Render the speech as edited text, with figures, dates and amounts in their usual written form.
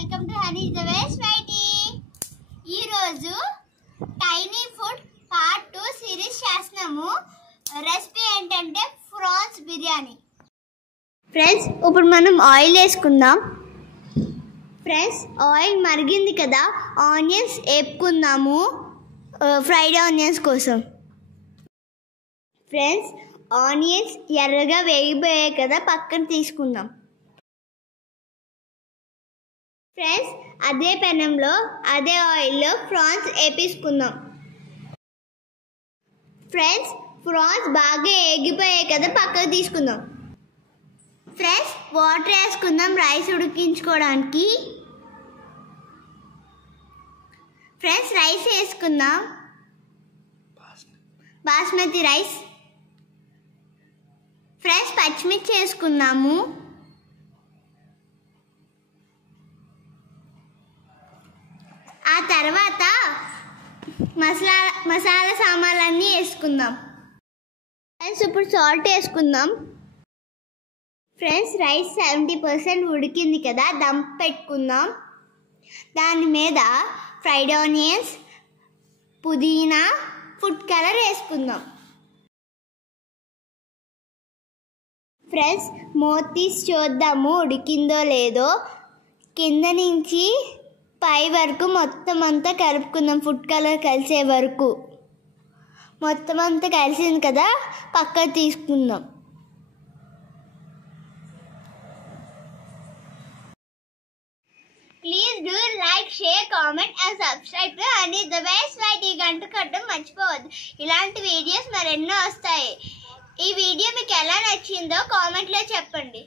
Welcome to honey the best YT. ఈరోజు tiny food part 2 series చేస్తున్నాము. Recipe ఏంటంటే prawns biryani. Friends, ఇప్పుడు మనం ఆయిల్ వేసుకుందాం. ఫ్రెండ్స్, ఆయిల్ మరిగింది కదా, ఆనియన్స్ వేపుకుందాము ఫ్రైడ్ ఆనియన్స్ కోసం. ఫ్రెండ్స్, ఆనియన్స్ ఎర్రగా వేగిపోయాయి కదా, పక్కన తీసుకుందాం. ఫ్రెండ్స్, అదే పెనంలో అదే ఆయిల్లో ప్రాన్స్ వేపించుకుందాం. ఫ్రెండ్స్, ప్రాన్స్ బాగా వేగిపోయాయి కదా, పక్కకు తీసుకుందాం. ఫ్రెండ్స్, వాటర్ వేసుకుందాం రైస్ ఉడికించుకోవడానికి. ఫ్రెండ్స్, రైస్ వేసుకుందాం, బాస్మతి రైస్. ఫ్రెండ్స్, పచ్చిమిర్చి వేసుకుందాము. ఆ తర్వాత మసాలా సామాన్లన్నీ వేసుకుందాం. ఫ్రెండ్స్, ఇప్పుడు సాల్ట్ వేసుకుందాం. ఫ్రెండ్స్, రైస్ 70% ఉడికింది కదా, దమ్ పెట్టుకుందాం. దాని మీద ఫ్రైడ్ ఆనియన్స్, పుదీనా, ఫుడ్ కలర్ వేసుకుందాం. ఫ్రెండ్స్, మూత తీసి చూద్దాము ఉడికిందో లేదో. కింద నుంచి పై వరకు మొత్తం అంతా కలుపుకుందాం, ఫుడ్ కలర్ కలిసే వరకు. మొత్తం అంతా కలిసింది కదా, పక్కకు తీసుకుందాం. Please do like, share, comment and subscribe to honey the best YT. గంట కట్టడం మర్చిపోవద్దు. ఇలాంటి వీడియోస్ మరెన్నో వస్తాయి. ఈ వీడియో మీకు ఎలా నచ్చిందో కామెంట్లో చెప్పండి.